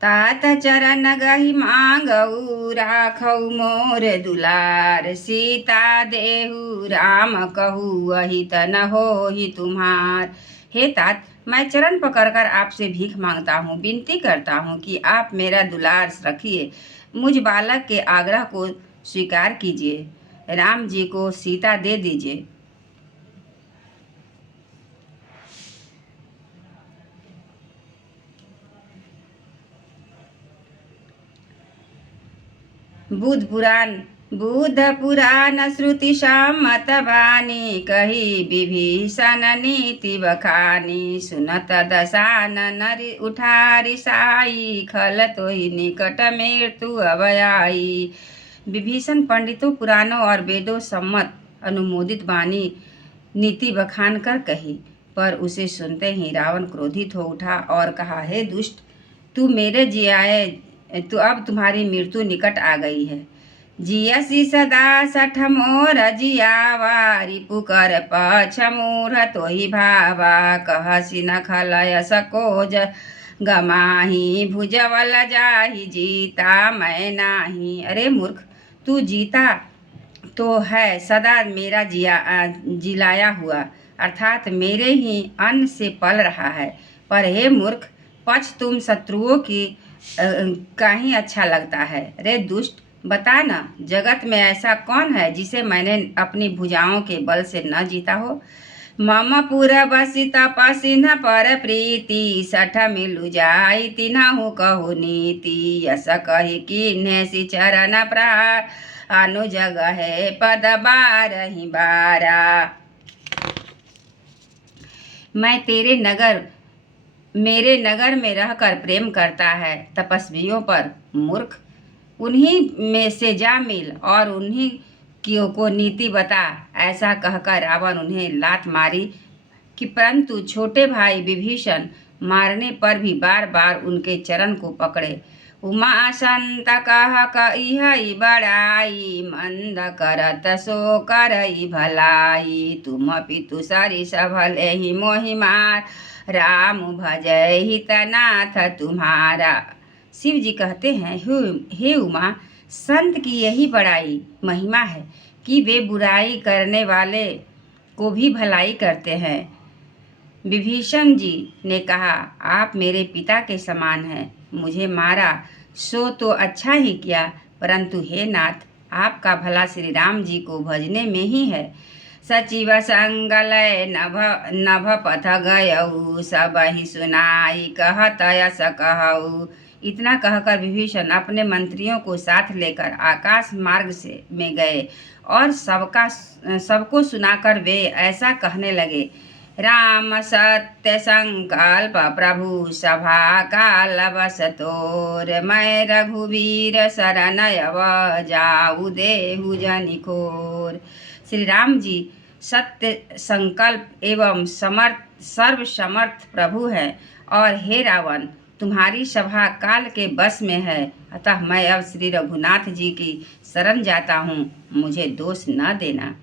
तात चरण गहि मांगऊ राखौ मोर दुलार। सीता देहु राम कहू अहित न होहि तुम्हार। हे तात, मैं चरण पकड़कर आपसे भीख मांगता हूँ, विनती करता हूँ कि आप मेरा दुलार रखिए। मुझ बालक के आग्रह को स्वीकार कीजिए, राम जी को सीता दे दीजिए। बुद्ध पुराण श्रुति सम्मत बानी। कही विभीषण नीति बखानी। सुनत दशानन उठा रिसाई। खल तोहि निकट मृत्यु अब आई। विभीषण पंडितों, पुराणों और वेदों सम्मत अनुमोदित वाणी नीति बखान कर कही, पर उसे सुनते ही रावण क्रोधित हो उठा और कहा, हे दुष्ट, तू मेरे जियाए तो अब तुम्हारी मृत्यु निकट आ गई है। जियसी सदा सठ मोर जियावा। रिपु कर पछ मूढ़ तोहि भावा। कहसी न खलय सकोज गमाही। भुजबल जाहि जीता मैं नाही। अरे मूर्ख, तू जीता तो है सदा मेरा जिलाया हुआ, अर्थात मेरे ही अन्न से पल रहा है। पर हे मूर्ख, पक्ष तुम शत्रुओं की का ही अच्छा लगता है। रे दुष्ट, बता न, जगत में ऐसा कौन है जिसे मैंने अपनी भुजाओं के बल से न जीता हो। मम पुर बसी तपसी न पर प्रीति। सठ मिलु जाई तिन्हु कहु नीति। यस कहि किन्हेसी चरण प्राण। अनुजग है पद बारहि बारा। मैं मेरे नगर में रहकर प्रेम करता है तपस्वियों पर। मूर्ख, उन्हीं में से जा मिल और उन्हीं को नीति बता। ऐसा कहकर रावण उन्हें लात मारी कि परंतु छोटे भाई विभीषण मारने पर भी बार बार उनके चरण को पकड़े। उमा संत कह कही बड़ाई। मंद करत सो करई भलाई। तुम पितु सरिस भले ही मोहि मार। राम भजय हितनाथ तुम्हारा। शिव जी कहते हैं, हे उमा, संत की यही बड़ाई महिमा है कि वे बुराई करने वाले को भी भलाई करते हैं। विभीषण जी ने कहा, आप मेरे पिता के समान हैं, मुझे मारा सो तो अच्छा ही किया, परंतु हे नाथ, आपका भला श्री राम जी को भजने में ही है। सचिव संगलय नभ पथ गयऊ। सब ही सुनाई कहत यस कहऊ। इतना कहकर विभीषण अपने मंत्रियों को साथ लेकर आकाश मार्ग में गए और सबको सुनाकर वे ऐसा कहने लगे, राम सत्य संकल्प प्रभु सभा काल बस तोर। मैं रघुवीर शरण अब जाऊ देहु जनिखोर। श्री राम जी सत्य संकल्प एवं सर्व समर्थ प्रभु है, और हे रावण, तुम्हारी सभा काल के बस में है, अतः मैं अब श्री रघुनाथ जी की शरण जाता हूँ, मुझे दोष न देना।